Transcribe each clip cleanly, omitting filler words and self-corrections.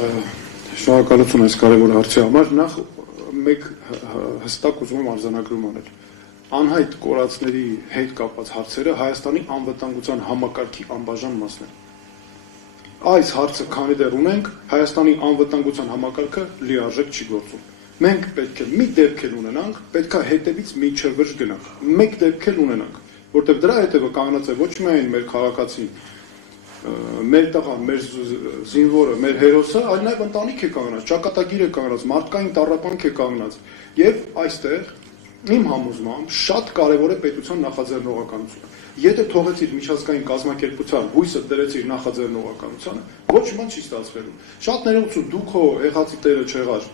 Շնորհակալություն այս կարևոր հարցի համար։ Նախ մեկ հստակ ուզում եմ արձանագրում անել։ Անհայտ կորածների հետ կապված հարցերը Հայաստանի անվտանգության համակարգի անբաժան մասն են։ Այս հարցը քանի դեռ ունենք, Հայաստանի անվտանգության համակարգը լիարժեք չի գործում։ Մենք պետք է մի դեպք էլ ունենանք, պետք է հետևից միջև վրջ գնանք։ Մեկ դեպք էլ ունենանք, որտեղ դրա հետևը կանգնած է ոչ միայն մեր քաղաքացին, մեր տղան, մեր զինվորը, մեր հերոսը, այլ նաև ընտանիք է կանգնած, ճակատագիր է կանգնած, մարդկային տառապանք է կանգնած։ Եվ այստեղ իմ համոզմամբ շատ կարևոր է պետության նախաձեռնողականությունը։ Եթե թողեցիր միջազգային կազմակերպության հույսը դրեցիր նախաձեռնողականությանը, ոչ ոք չի ստացվելու։ Շատ ներողություն, դուք հո եղածի տերը չեղար։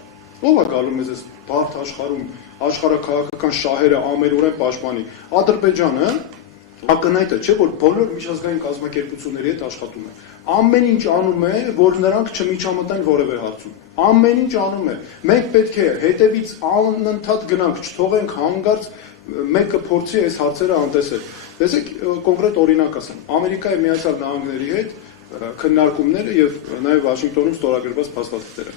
Ո՞վ է գալու մեզ այս բարդ աշխարհում աշխարհաքաղաքական շահերը ամենուրեն պաշտպանի։ Ադրբեջանը ակնհայտ է, չէ՞ որ բոլոր միջազգային կազմակերպությունների հետ աշխատում է։ Ամեն ինչ անում է, որ նրանք չմիջամտեն որևէ հարցում։ Ամեն ինչ անում է։ Մենք պետք է հետևից անընդհատ գնանք, չթողենք հանգարց մեկը փորձի այս հարցերը անտեսել։ Տեսեք, կոնկրետ օրինակ ասեմ։ Ամերիկայի Միացյալ Նահանգների հետ քննարկումները եւ նաեւ Վաշինգտոնում ստորագրված փաստաթղթերը։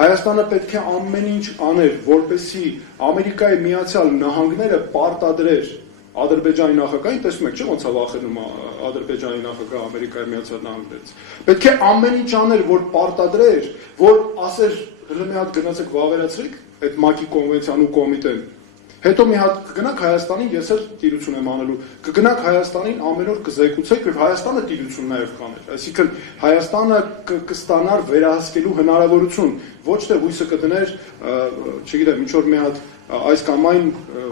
Հայաստանը պետք է ամեն ինչ աներ, որպեսզի Ամերիկայի Միացյալ Նահանգները պարտադրեր Ադրբեջանի նախագահին, տեսնում եք, չէ՞ ոնց է վախենում Ադրբեջանի նախագահը Ամերիկայի Միացյալ Նահանգներից։ Պետք է ամեն ինչ աներ, որ պարտադրեր, որ ասեր հենց մի հատ գնացեք վավերացրեք այդ ՄԱԿ-ի կոնվենցիան ու կոմիտեն։ Հետո մի հատ կգնաք Հայաստանին, ես էլ տիրություն եմ անելու, կգնաք Հայաստանին ամեն օր կզեկուցեք, եւ Հայաստանը տիրություն նաեւ կաներ։ Այսինքն Հայաստանը կստանար վերահսկելու հնարավորություն, ոչ թե հույսը կդներ, չգիտեմ, ինչ որ մի հատ այս կամ այն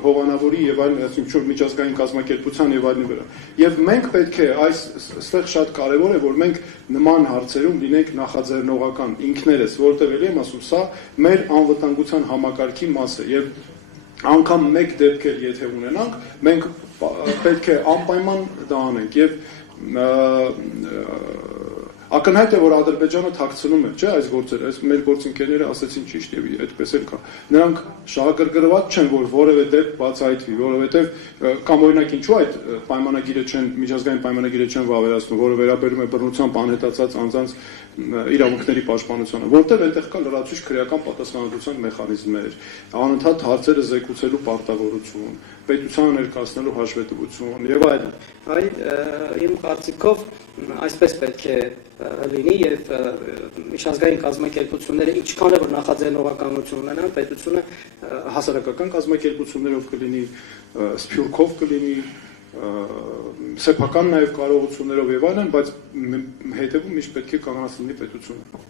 հովանավորի եւ այլն, այսինքն միջազգային կազմակերպության եւ այլնի վրա։ Եվ մենք պետք է այստեղ շատ կարեւոր է, որ մենք նման հարցերում լինենք նախաձեռնողական ինքներս, որտեղ էլի եմ ասում, սա մեր անվտանգության համակարգի մաս է եւ անգամ մեկ դեպք էլ եթե ունենանք, մենք պետք է անպայման դա անենք եւ ակնհայտ է, որ Ադրբեջանը թաքցնում է, չէ՞, այս գործերը, այս մեր գործընկերները ասեցին ճիշտ եւ այդպես էլ կա։ Նրանք շահագրգռված չեն, որ որևէ դեպք բացահայտվի, որովհետեւ կամ օրինակ ինչու այդ պայմանագիրը չեն, միջազգային պայմանագիրը չեն վավերացնում, որը վերաբերում է բռնությամբ անհետացած անձանց իրավունքների պաշտպանությանը, որտեղ այնտեղ կա լրացուցիչ քրեական պատասխանատվության մեխանիզմներ, անընդհատ հարցերը զեկուցելու պարտավորություն, պետությանը ներկայացնելու հաշվետվություն եւ այլն։ Այլ իմ կարծիքով այսպես պետք է լինի եւ միջազգային կազմակերպությունները ինչքան է որ նախաձեռնողականություն ունենան, պետությունը հասարակական կազմակերպություններով կլինի, սփյուռքով կլինի, սեփական նաև կարողություններով եւ այլն, բայց հետևում միշտ պետք է կանգնած լինի պետությունը։